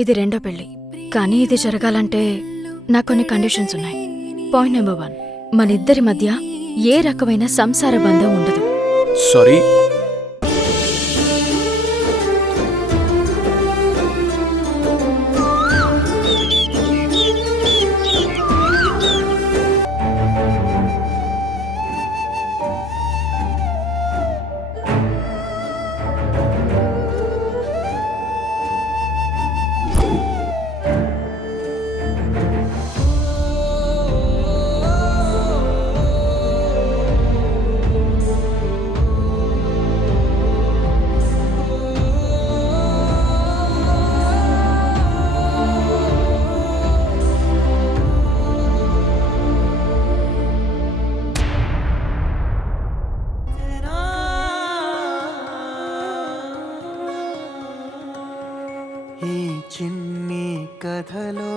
ఇది రెండో పెళ్లి. కానీ ఇది జరగాలంటే నాకు కొన్ని కండిషన్స్ ఉన్నాయి. పాయింట్ నెంబర్ 1, మనిద్దరి మధ్య ఏ రకమైన సంసార బంధం ఉండదు. సారీ, ఈ చిన్ని కథలో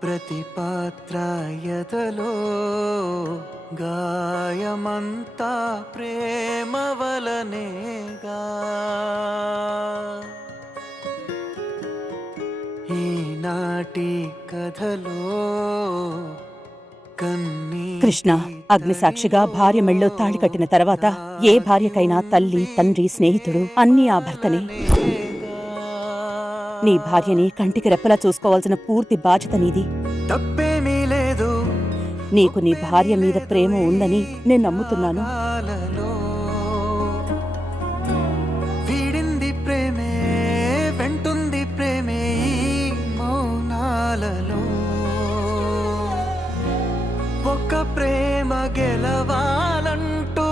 ప్రతి పాత్ర ఎదలో గాయమంతా ప్రేమ వలనేగా. ఈనాటి కథలో కృష్ణ అగ్నిసాక్షిగా భార్య మెళ్ళో తాళి కట్టిన తర్వాత ఏ భార్యకైనా తల్లి, తండ్రి, స్నేహితుడు అన్నీ ఆ భర్తనే. నీ భార్యని కంటికి రెప్పలా చూసుకోవాల్సిన పూర్తి బాధ్యత నీది. తప్పేమీ లేదు. నీకు నీ భార్య మీద ప్రేమ ఉందని నేను నమ్ముతున్నాను. వీడింది ప్రేమే, వెంటుంది ప్రేమే ఈ మౌనాలలో. ఒక ప్రేమ గెలవాలంటూ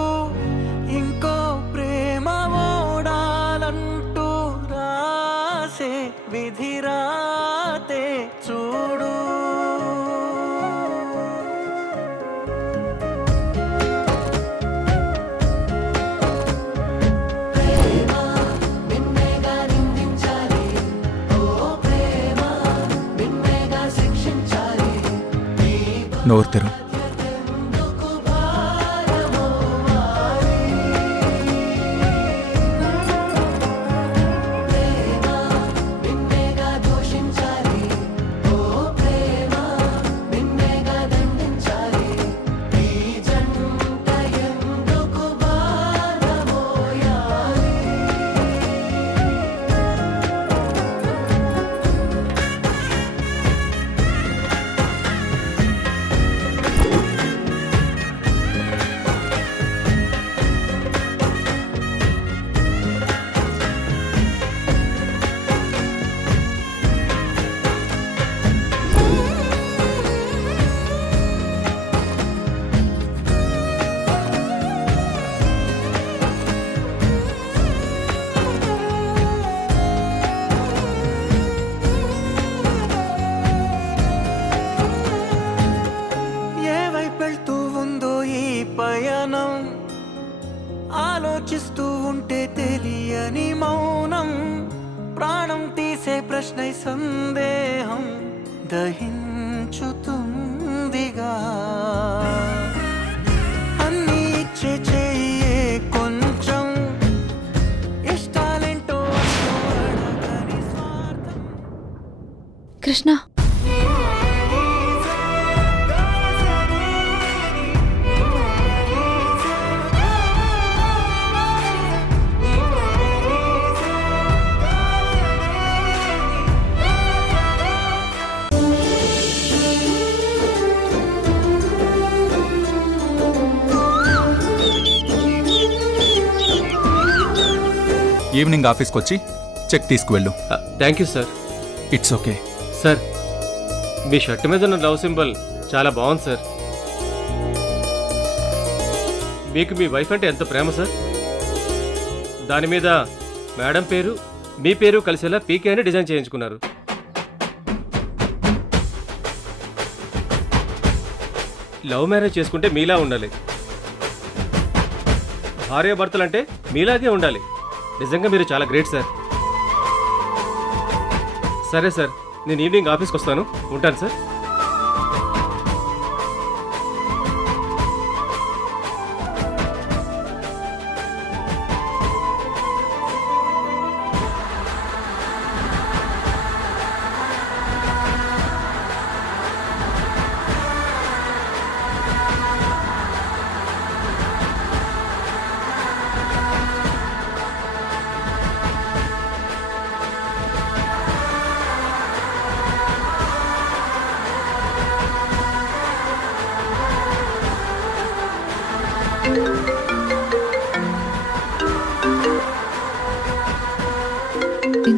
ఇంకో ప్రేమ ఓడాలంటూ రాసే విధిరాతే చూడు. నోరు తెరు. పయనం ఆలోచిస్తూ ఉంటే తెలియని మౌనం, ప్రాణం తీసే ప్రశ్న సందేహం దహించుతుందిగా. అన్నీ ఇచ్చే చెయ్యే కొంచెం ఇష్టాలేంటో అడగని స్వార్థం. కృష్ణ, ఈవినింగ్ ఆఫీస్కి వచ్చి చెక్ తీసుకువెళ్ళు. Thank you sir. It's okay sir, me shirt మీద ఉన్న లవ్ సింబల్ చాలా బాగుంది సార్. మీకు మీ వైఫ్ అంటే ఎంత ప్రేమ సార్. దాని మీద మేడం పేరు మీ పేరు కలిసేలా పీకే అని డిజైన్ చేయించుకున్నారు. లవ్ మ్యారేజ్ చేసుకుంటే మీలా ఉండాలి. భార్యాభర్తలంటే మీలాగే ఉండాలి. నిజంగా మీరు చాలా గ్రేట్ సార్. సరే సార్, నేను ఈవినింగ్ ఆఫీస్కి వస్తాను. ఉంటాను సార్.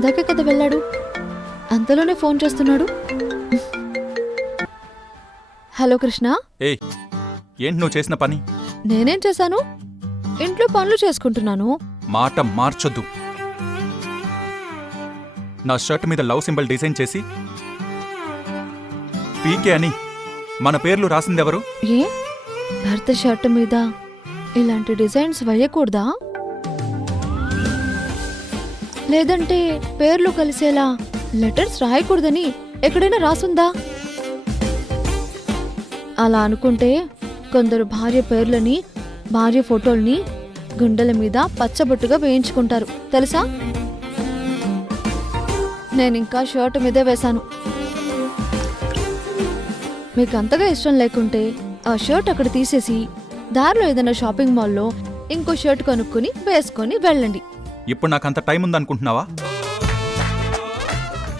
ఇందాకే కదా వెళ్ళాడు, అంతలోనే ఫోన్ చేస్తున్నాడు. హలో కృష్ణ, ఏయ్ ఏంటి నువ్వు చేసిన పని? నేనేం చేశాను? ఇంట్లో పనులు చేసుకుంటున్నాను. మాట మార్చొద్దు. నా షర్ట్ మీద లవ్ సింబల్ డిజైన్ చేసి పీకే అని మన పేర్లు రాసిందెవరు? ఏ భర్త షర్ట్ మీద ఇలాంటి డిజైన్స్ వేయకూడదా? లేదంటే పేర్లు కలిసేలా లెటర్స్ రాయకూడదని ఎక్కడైనా రాసుందా? అలా అనుకుంటే కొందరు భార్య పేర్లని, భార్య ఫోటోల్ని గుండెల మీద పచ్చబొట్టుగా వేయించుకుంటారు తెలుసా? నేనింకా షర్ట్ మీదే వేశాను. మీకు అంతగా ఇష్టం లేకుంటే ఆ షర్ట్ అక్కడ తీసేసి దారిలో ఏదైనా షాపింగ్ మాల్లో ఇంకో షర్ట్ కొనుక్కుని వేసుకొని వెళ్ళండి. ఇప్పుడు నాకంత టైం ఉందనుకుంటున్నావా?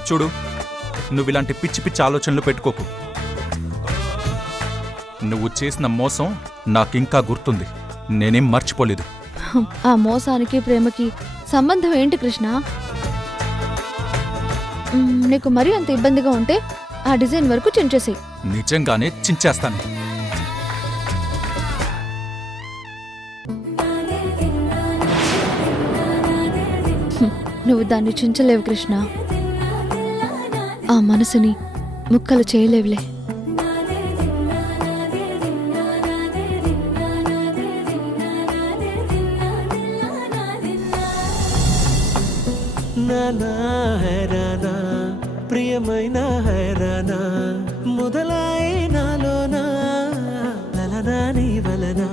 చూడు, నువ్విలాంటి పిచ్చి పిచ్చి ఆలోచనలు పెట్టుకోకు. నువ్వు చేసిన మోసం నాకింకా గుర్తుంది. నేనేం మర్చిపోలేదు. ఆ మోసానికి ప్రేమకి సంబంధం ఏంటి కృష్ణ? నీకు మరీ అంత ఇబ్బందిగా ఉంటే ఆ డిజైన్ వరకు చించేసేయ్. నిజంగానే చించేస్తాను. నువ్వు దాన్ని చించలేవు కృష్ణ. ఆ మనసుని ముక్కలు చేయలేవులే. నానా హైరానా ప్రియమైన హైరానా మొదలాయి నాలోనా లలనా నీ వలనా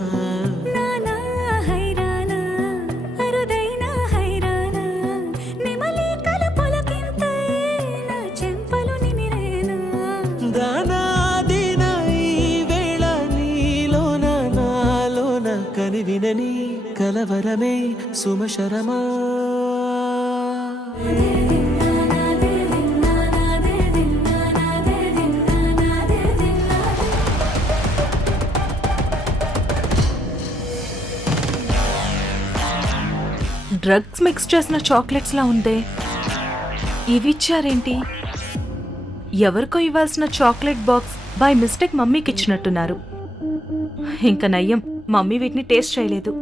కని వినని కలవరమే సుమశరమా. డ్రగ్స్ మిక్స్ చేసిన చాక్లెట్స్ లా ఉందే, ఇవిచ్చారేంటి? ఎవరికో ఇవ్వాల్సిన చాక్లెట్ బాక్స్ బై మిస్టేక్ మమ్మీకి ఇచ్చినట్టున్నారు. ఇంకా నయ్యం మమ్మీ వీటిని టేస్ట్ చేయలేదు.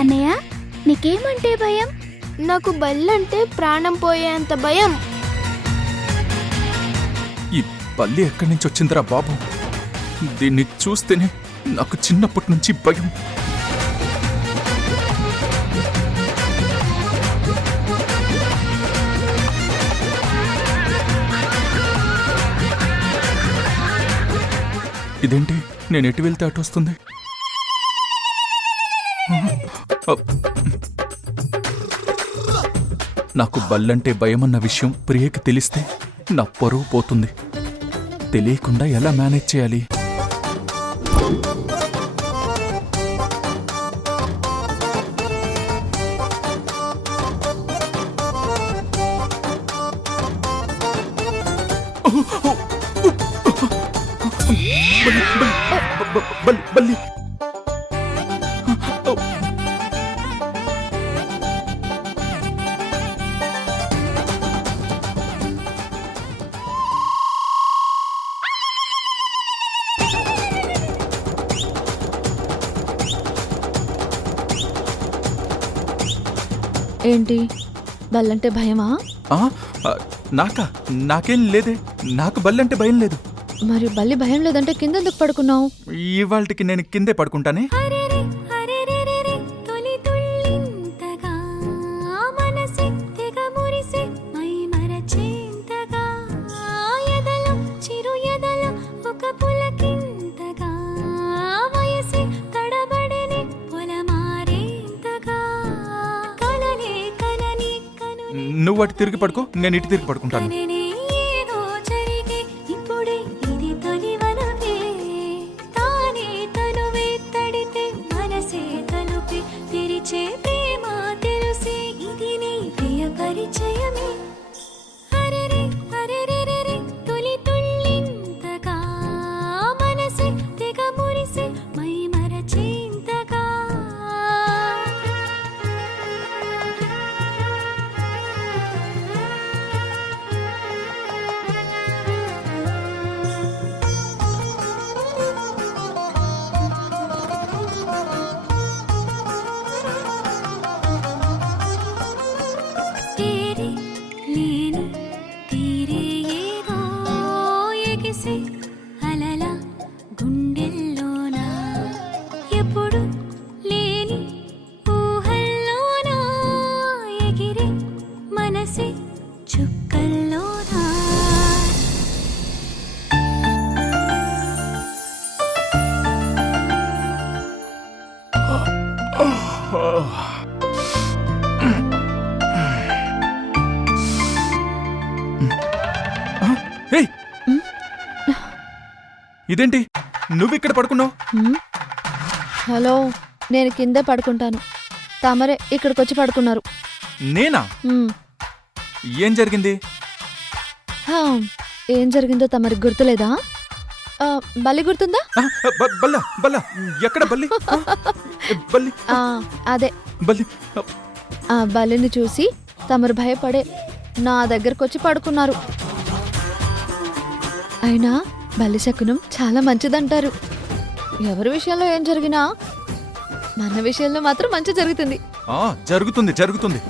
అన్నయ్య, నీకేమంటే భయం? నాకు బల్లంటే ప్రాణం పోయేంత భయం. ఈ బల్లి ఎక్కడి నుంచి వచ్చిందిరా బాబు? దీన్ని చూస్తేనే నాకు చిన్నప్పటి నుంచి భయం. ఇదేంటి, నేను ఎటు వెళ్తే అటు వస్తుంది? నాకు బల్లంటే భయమన్న విషయం ప్రియకి తెలిస్తే నా పరువు పోతుంది. తెలియకుండా ఎలా మేనేజ్ చేయాలి? బల్లి ఏంటి బల్లంటే భయమా? ఆ, ఆ, నాకేం లేదే. నాకు బల్లంటే భయం లేదు. మరి బల్లి భయం లేదంటే కింద ఎందుకు పడుకున్నావు? ఇవాళకి నేను కిందే పడుకుంటానే. తొలి తుళ్ళింతగా మనసే తెగ మురిసే మై మరచేంతగా ఎదలో చిరు ఎదలో ఒక పులకింతగా వయసే తడబడని పొలమారేంతగా కలనే కనని కను నువ్వు అటు తిరిగి పడుకో, నేను ఇటు తిరిగి పడుకుంటాను. కననే ఏదో జరిగే ఇప్పుడే ఇది తొలి వనమే తానే తనువే తడితే మనసే తలుపే తెరిచే ప్రేమ తెలుసే ఇది నీ ప్రియ పరిచయమే అరెరే అరెరెరెరే తొలి తుళ్ళింతగా మనసే తెగ మురిసే మై మరచేంతగా తేరే లేని తీరే ఏదో ఎగిసే అలల గుండెల్లోనా ఎప్పుడు లేని ఊహల్లోనా ఎగిరే మనసే చుక్కల్లోనా ఏయ్! ఇదేంటి నువ్విక్కడ పడుకున్నావు? హ్మ్? హలో, నేను కిందే పడుకుంటాను. తమరే ఇక్కడికొచ్చి పడుకున్నారు. నేనా? హ్మ్. ఏం జరిగింది? హా, ఏం జరిగిందో తమరికి గుర్తులేదా? బల్లి గుర్తుందా? ఆ, బల్ల బల్ల ఎక్కడ బల్లి? బల్లి ఆ, అదే బల్లి. ఆ బల్లిని చూసి తమరు భయపడే నా దగ్గరకొచ్చి పడుకున్నారు. అయినా బల్లి శకునం చాలా మంచిదంటారు. ఎవరి విషయంలో ఏం జరిగినా మన విషయంలో మాత్రం మంచి జరుగుతుంది. ఆ, జరుగుతుంది జరుగుతుంది.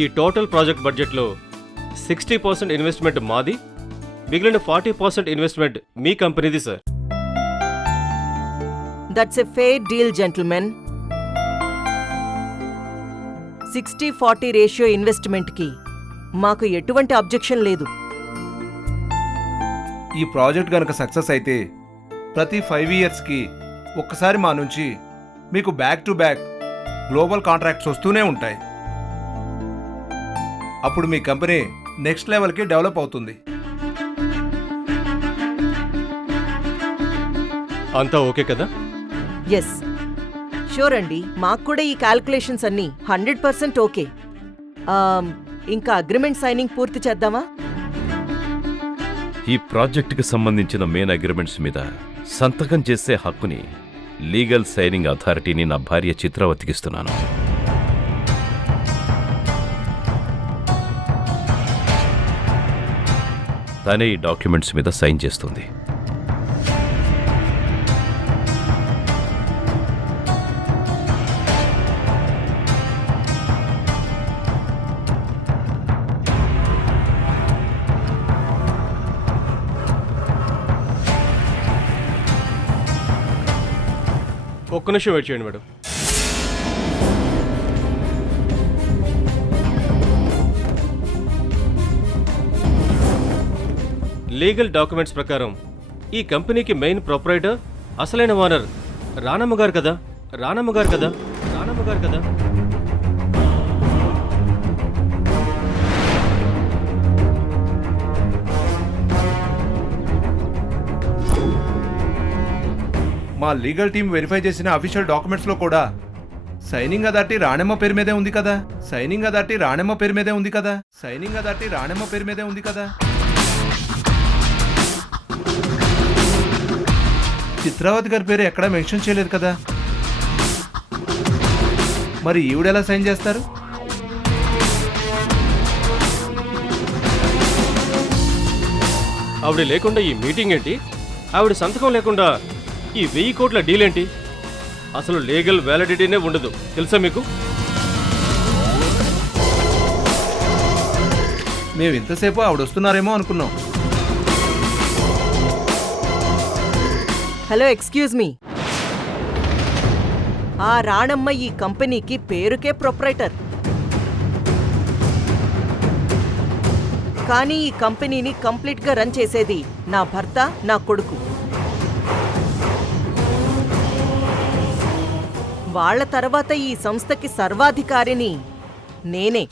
ఈ టోటల్ ప్రాజెక్ట్ బడ్జెట్లో 60% ఇన్వెస్ట్మెంట్ మాది, మిగిలిన 40% ఇన్వెస్ట్మెంట్ మీ కంపెనీది sir. That's a fair deal gentlemen. 60-40 ratio ఇన్వెస్ట్మెంట్కి మాకు ఎటువంటి అబ్జెక్షన్ లేదు. ఈ ప్రాజెక్ట్ గనక సక్సెస్ అయితే ప్రతి 5 ఇయర్స్కి ఒక్కసారి మా నుంచి మీకు back to back global contracts వస్తూనే ఉంటాయి. అప్పుడు మీ కంపెనీ నెక్స్ట్ లెవెల్కి డెవలప్ అవుతుంది. అంతా ఓకే కదా? ఎస్, షూర్ అండి. మాకు కూడా ఈ క్యాల్కులేషన్స్ అన్నీ 100% ఓకే. ఇంకా అగ్రిమెంట్ సైనింగ్ పూర్తి చేద్దామా? ఈ ప్రాజెక్టుకి సంబంధించిన మెయిన్ అగ్రిమెంట్స్ మీద సంతకం చేసే హక్కుని లీగల్ సైనింగ్ అథారిటీని నా భార్య చిత్రావతికి ఇస్తున్నాను. తనే ఈ డాక్యుమెంట్స్ మీద సైన్ చేస్తుంది. ఒక్క నిమిషం వెయిట్ చేయండి మేడం. లీగల్ డాక్యుమెంట్స్ ప్రకారం ఈ కంపెనీకి మెయిన్ ప్రొపరైటర్, అసలైన ఓనర్ రానమ్మ గారు కదా? రానమ్మ గారు కదా? రానమ్మ గారు కదా? మా లీగల్ టీం వెరిఫై చేసిన అఫీషియల్ డాక్యుమెంట్స్లో కూడా సైనింగ్ అథారిటీ రాణమ్మ పేరు మీదే ఉంది కదా? సైనింగ్ అథారిటీ రాణమ్మ పేరు మీదే ఉంది కదా? సైనింగ్ అథారిటీ రాణమ్మ పేరు మీదే ఉంది కదా? చిత్రావతి గారి పేరు ఎక్కడా మెన్షన్ చేయలేదు కదా? మరి ఈవిడెలా సైన్ చేస్తారు? ఆవిడ లేకుండా ఈ మీటింగ్ ఏంటి? ఆవిడ సంతకం లేకుండా ఈ 1000 కోట్ల డీల్ ఏంటి? అసలు లీగల్ వ్యాలిడిటీనే ఉండదు, తెలుసా మీకు? మేము ఇంతసేపు ఆవిడ వస్తున్నారేమో అనుకున్నాం. Hello, excuse me. ఆ రాణమ్మ ఈ కంపెనీకి పేరుకే ప్రొప్రైటర్. కానీ ఈ కంపెనీని కంప్లీట్ గా రన్ చేసేది నా భర్త, నా కొడుకు. వాళ్ళ తర్వాత ఈ సంస్థకి సర్వాధికారిని నేనే.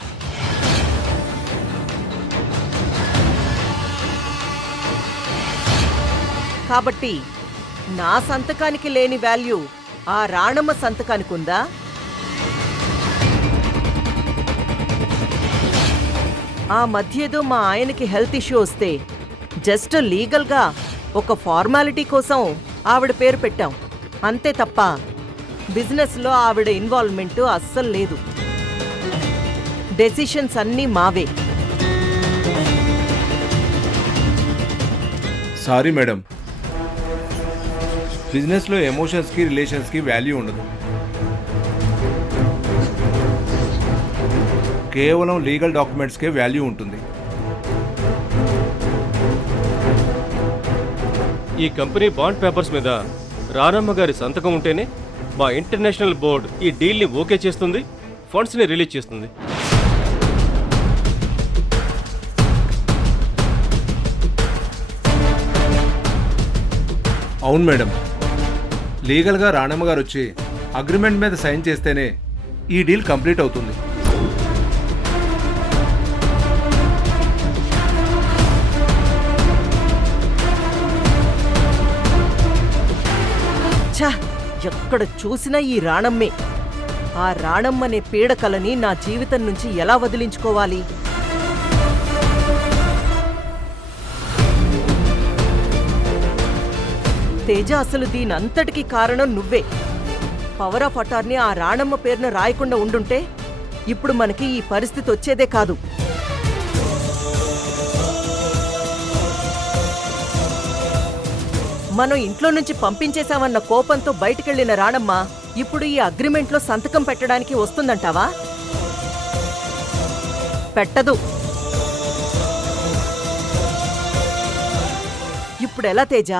కాబట్టి నా సంతకానికి లేని వాల్యూ ఆ రాణమ్మ సంతకానికి ఉందా? ఆ మధ్యేదో మా ఆయనకి హెల్త్ ఇష్యూ వస్తే జస్ట్ లీగల్గా ఒక ఫార్మాలిటీ కోసం ఆవిడ పేరు పెట్టాం, అంతే తప్ప బిజినెస్లో ఆవిడ ఇన్వాల్వ్మెంట్ అస్సలు లేదు. డెసిషన్స్ అన్నీ మావే. సారీ మేడం, బిజినెస్లో ఎమోషన్స్కి రిలేషన్స్కి వాల్యూ ఉండదు. కేవలం లీగల్ డాక్యుమెంట్స్కే వాల్యూ ఉంటుంది. ఈ కంపెనీ బాండ్ పేపర్స్ మీద రానమ్మ గారి సంతకం ఉంటేనే మా ఇంటర్నేషనల్ బోర్డ్ ఈ డీల్ని ఓకే చేస్తుంది, ఫండ్స్ని రిలీజ్ చేస్తుంది. అవును మేడం, లీగల్గా రాణమ్మ గారు వచ్చి అగ్రిమెంట్ మీద సైన్ చేస్తేనే ఈ డీల్ కంప్లీట్ అవుతుంది. ఛా, ఎక్కడ చూసినా ఈ రాణమ్మే. ఆ రాణమ్మనే పీడకలని నా జీవితం నుంచి ఎలా వదిలించుకోవాలి? తేజ, అసలు దీనంతటికీ కారణం నువ్వే. పవర్ ఆఫ్ అటార్నీ ఆ రాణమ్మ పేరును రాయకుండా ఉండుంటే ఇప్పుడు మనకి ఈ పరిస్థితి వచ్చేదే కాదు. మనం ఇంట్లో నుంచి పంపించేశామన్న కోపంతో బయటికెళ్లిన రాణమ్మ ఇప్పుడు ఈ అగ్రిమెంట్లో సంతకం పెట్టడానికి వస్తుందంటావా? పెట్టదు. ఇప్పుడెలా తేజ?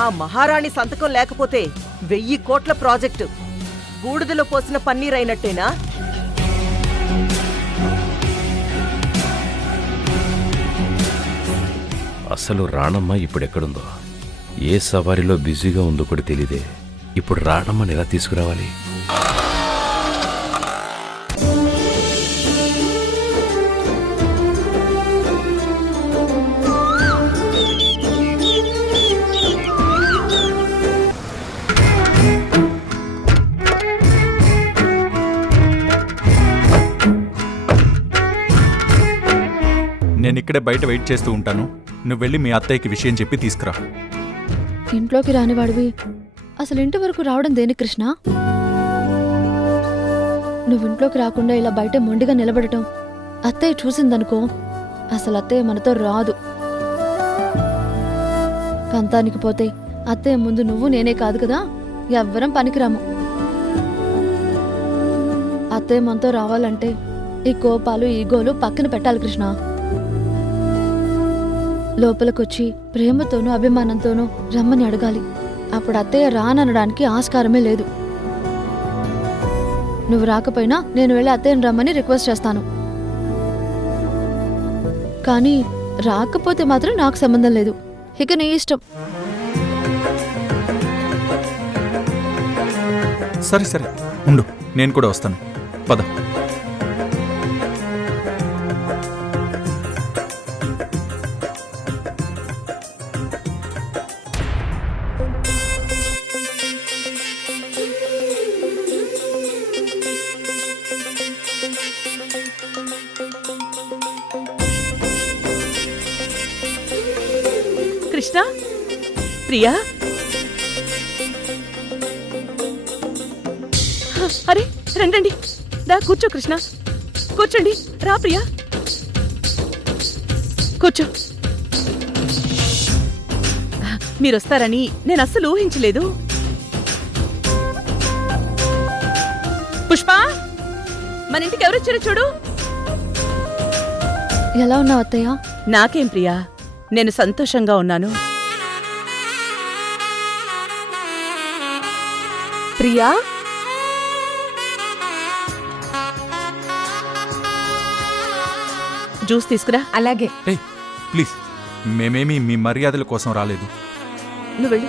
ఆ మహారాణి సంతకం లేకపోతే 1000 కోట్ల ప్రాజెక్టు బూడిదలో పోసిన పన్నీరైనట్టేనా? అసలు రాణమ్మ ఇప్పుడెక్కడుందో, ఏ సవారీలో బిజీగా ఉందో కూడా తెలియదే. ఇప్పుడు రాణమ్మని ఎలా తీసుకురావాలి? నేను ఇక్కడే బయట వెయిట్ చేస్తూ ఉంటాను. నువ్వు వెళ్ళి మీ అత్తయ్యకి విషయం చెప్పి తీసుకురా. ఇంట్లోకి రానివాడివి అసలు ఇంటి వరకు రావడం దేని కృష్ణ? నువ్వు ఇంట్లోకి రాకుండా ఇలా బయట మొండిగా నిలబడటం అత్తయ్య చూసిందనుకో, అసలు అత్తయ్య మనతో రాదు. పంతానికి పోతే అత్తయ్య ముందు నువ్వు నేనే కాదు కదా, ఎవ్వరం పనికిరాము. అత్తయ్య మనతో రావాలంటే ఈ కోపాలు ఈగోలు పక్కన పెట్టాలి కృష్ణ. లోపలికొచ్చి ప్రేమతోనూ అభిమానంతోనూ రమ్మని అడగాలి. అప్పుడు అత్తయ్య రాననడానికి ఆస్కారమే లేదు. నువ్వు రాకపోయినా నేను వెళ్ళి అత్తయ్యని రమ్మని రిక్వెస్ట్ చేస్తాను. కానీ రాకపోతే మాత్రం నాకు సంబంధం లేదు. ఇక నీ ఇష్టం. సరే సరే ఉండు, నేను కూడా వస్తాను. పద. కృష్ణ, ప్రియా, అరే రండి, దా కూర్చో. కృష్ణ కూర్చోండి. రా ప్రియా, కూర్చో. మీరొస్తారని నేను అస్సలు ఊహించలేదు. పుష్ప, మన ఇంటికి ఎవరొచ్చారో చూడు. ఎలా ఉన్నావు అత్తయ్య? నాకేం ప్రియా, నేను సంతోషంగా ఉన్నాను. ప్రియా, జ్యూస్ తీసుకురా. అలాగే. ఏయ్ ప్లీజ్, మేమేమీ మీ మర్యాదల కోసం రాలేదు. నువ్వు వెళ్ళు.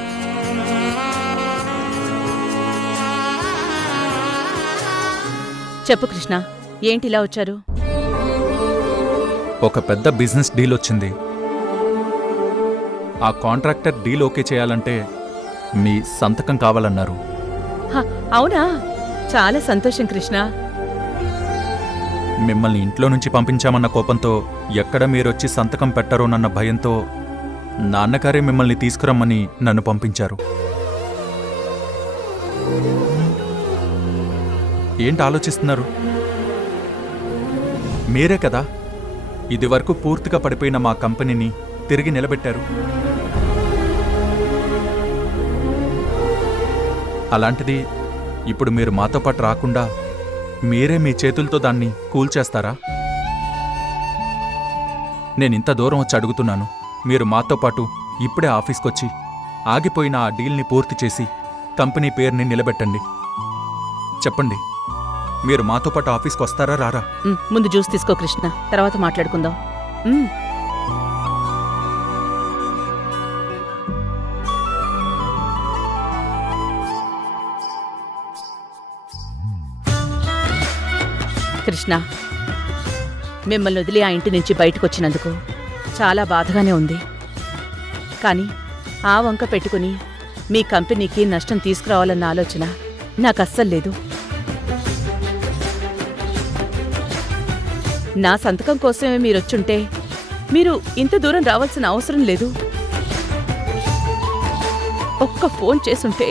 చెప్పు కృష్ణ, ఏంటి ఇలా వచ్చారు? ఒక పెద్ద బిజినెస్ డీల్ వచ్చింది. ఆ కాంట్రాక్టర్ డీల్ ఓకే చేయాలంటే మీ సంతకం కావాలన్నారు. హ, అవునా? చాలా సంతోషం కృష్ణ. మిమ్మల్ని ఇంట్లో నుంచి పంపించామన్న కోపంతో ఎక్కడ మీరొచ్చి సంతకం పెట్టరోనన్న భయంతో నాన్నగారే మిమ్మల్ని తీసుకురమ్మని నన్ను పంపించారు. ఏంటి ఆలోచిస్తున్నారు? మీరే కదా ఇదివరకు పూర్తిగా పడిపోయిన మా కంపెనీని తిరిగి నిలబెట్టారు. అలాంటిది ఇప్పుడు మీరు మాతో పాటు రాకుండా మీరే మీ చేతులతో దాన్ని కూల్చేస్తారా? నేనింత దూరం వచ్చి అడుగుతున్నాను. మీరు మాతో పాటు ఇప్పుడే ఆఫీస్కొచ్చి ఆగిపోయిన ఆ డీల్ని పూర్తి చేసి కంపెనీ పేరుని నిలబెట్టండి. చెప్పండి, మీరు మాతో పాటు ఆఫీస్కి వస్తారా రారా? ముందు జ్యూస్ తీసుకో కృష్ణ, తర్వాత మాట్లాడుకుందాం. కృష్ణ, మిమ్మల్ని వదిలి ఆ ఇంటి నుంచి బయటకొచ్చినందుకు చాలా బాధగానే ఉంది. కానీ ఆ వంక పెట్టుకుని మీ కంపెనీకి నష్టం తీసుకురావాలన్న ఆలోచన నాకు అస్సలు లేదు. నా సంతకం కోసమే మీరొచ్చుంటే మీరు ఇంత దూరం రావాల్సిన అవసరం లేదు. ఒక్క ఫోన్ చేసుంటే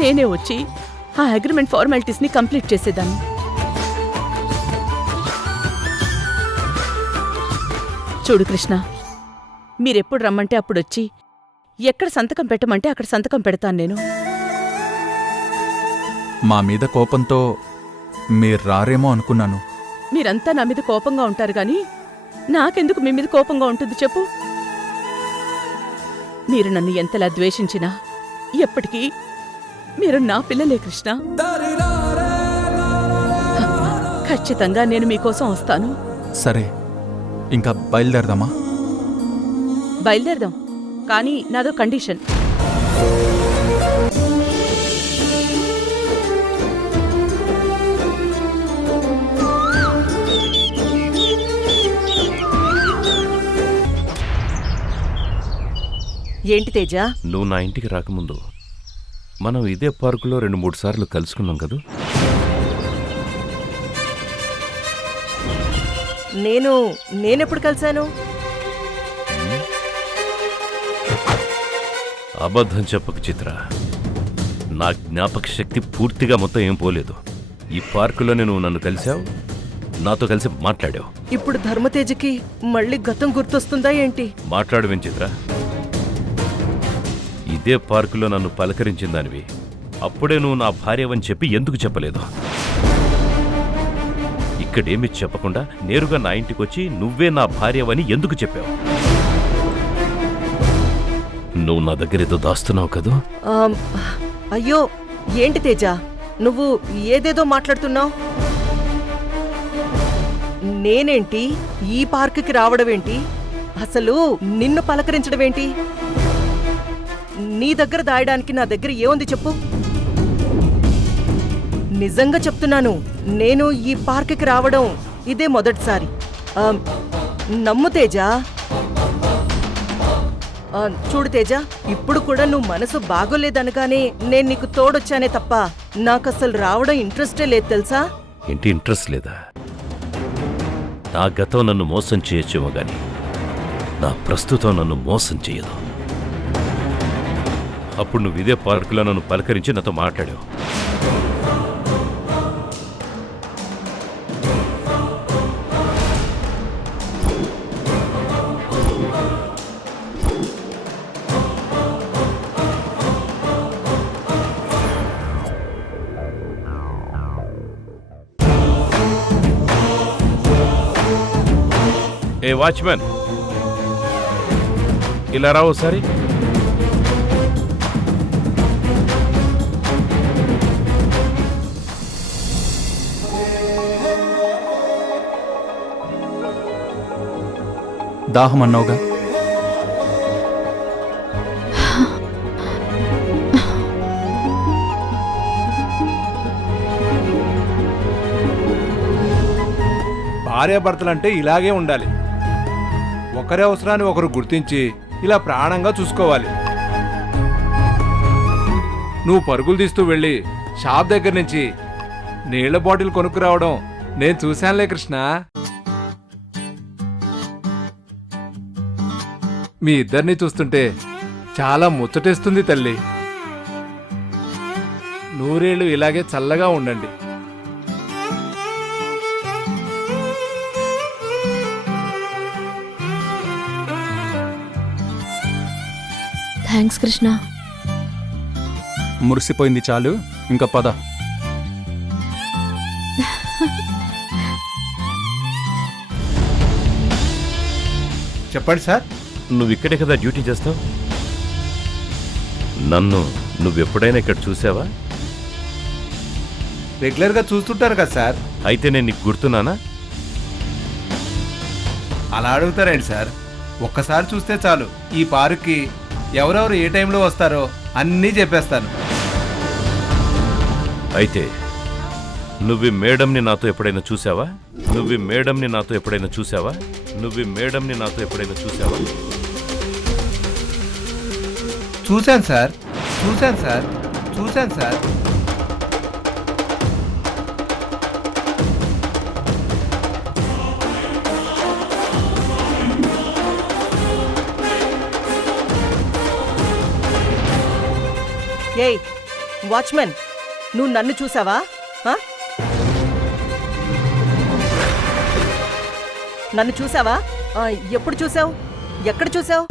నేనే వచ్చి ఆ అగ్రిమెంట్ ఫార్మాలిటీస్ని కంప్లీట్ చేసేదాన్ని. చూడు కృష్ణ, మీరెప్పుడు రమ్మంటే అప్పుడొచ్చి ఎక్కడ సంతకం పెట్టమంటే అక్కడ సంతకం పెడతాను నేను. మా మీద కోపంతో మీరు రారేమో అనుకున్నాను. మీరంతా నా మీద కోపంగా ఉంటారు గాని నాకెందుకు మీ మీద కోపంగా ఉంటుంది చెప్పు? మీరు నన్ను ఎంతలా ద్వేషించినా ఎప్పటికీ మీరు నా పిల్లలే కృష్ణ. ఖచ్చితంగా నేను మీకోసం వస్తాను. సరే, ఇంకా బయలుదేరదామా? బయలుదేరదాం, కానీ నాదో కండిషన్. ఏంటి తేజ? నువ్వు నా ఇంటికి రాకముందు మనం ఇదే పార్కులో 2-3 సార్లు కలుసుకున్నాం కదూ? నేనెప్పుడు కలిశాను? అబద్ధం చెప్పకు చిత్ర. నా జ్ఞాపక శక్తి పూర్తిగా మొత్తం ఏం పోలేదు. ఈ పార్కులోనే నువ్వు నన్ను కలిశావు, నాతో కలిసి మాట్లాడావు. ఇప్పుడు ధర్మతేజకి మళ్ళీ గతం గుర్తొస్తుందా ఏంటి? మాట్లాడవేం చిత్ర? ఇదే పార్కులో నన్ను పలకరించిందానివి. అప్పుడే నువ్వు నా భార్యవని చెప్పి ఎందుకు చెప్పలేదు? ఇక్కడేమి చెప్పకుండా నేరుగా నా ఇంటికొచ్చి నువ్వే నా భార్యవని ఎందుకు చెప్పావు? నువ్వు నా దగ్గర ఏదో దాస్తున్నావు కదూ? అయ్యో, ఏంటి తేజ నువ్వు ఏదేదో మాట్లాడుతున్నావు? నేనేంటి ఈ పార్కుకి రావడమేంటి? అసలు నిన్ను పలకరించడమేంటి? నీ దగ్గర దాయడానికి నా దగ్గర ఏముంది చెప్పు? నిజంగా చెప్తున్నాను, నేను ఈ పార్కుకి రావడం ఇదే మొదటిసారి. నమ్ము తేజ. చూడు తేజ, ఇప్పుడు కూడా నువ్వు మనసు బాగోలేదనగానే నేను నీకు తోడొచ్చానే తప్ప నాకసలు రావడం ఇంట్రెస్టే లేదు తెలుసా? ఏంటి ఇంట్రెస్ట్ లేదా? నా గతం నన్ను మోసం చేయొచ్చేమో గాని నా ప్రస్తుతం నన్ను మోసం చేయదు. అప్పుడు నువ్వు ఇదే పార్కులో నన్ను పలకరించి నాతో మాట్లాడావు. ఏ వాచ్మెన్, ఇలా రా ఒకసారి. దాహం అన్నావుగా, భార్యాభర్తలంటే ఇలాగే ఉండాలి. ఒకరి అవసరాన్ని ఒకరు గుర్తించి ఇలా ప్రాణంగా చూసుకోవాలి. నువ్వు పరుగులు తీస్తూ వెళ్ళి షాప్ దగ్గర నుంచి నీళ్ల బాటిల్ కొనుక్కురావడం నేను చూశానులే కృష్ణ. మీ ఇద్దరిని చూస్తుంటే చాలా ముచ్చటేస్తుంది తల్లి. నూరేళ్లు ఇలాగే చల్లగా ఉండండి. థ్యాంక్స్ కృష్ణ. మురిసిపోయింది చాలు, ఇంకా పద. చెప్పండి సార్. నువ్వు ఇక్కడే కదా డ్యూటీ చేస్తావు? నన్ను నువ్వెప్పుడైనా ఇక్కడ చూసావా? రెగ్యులర్గా చూస్తుంటారు కదా సార్. అయితే నేను నీకు గుర్తున్నానా? అలా అడుగుతారేంటి సార్? ఒక్కసారి చూస్తే చాలు. ఈ పార్క్కి ఎవరెవరు ఏ టైంలో వస్తారో అన్నీ చెప్పేస్తాను. అయితే నువ్వు మేడంని నాతో ఎప్పుడైనా చూసావా? నువ్వు మేడంని నాతో ఎప్పుడైనా చూసావా? నువ్వు మేడంని నాతో ఎప్పుడైనా చూసావా? చూశాను సార్, చూశాను సార్, చూశాను సార్. ఏయ్ వాచ్మెన్, నువ్వు నన్ను చూసావా? ఆ? నన్ను చూసావా? ఎప్పుడు చూసావు? ఎక్కడ చూసావు?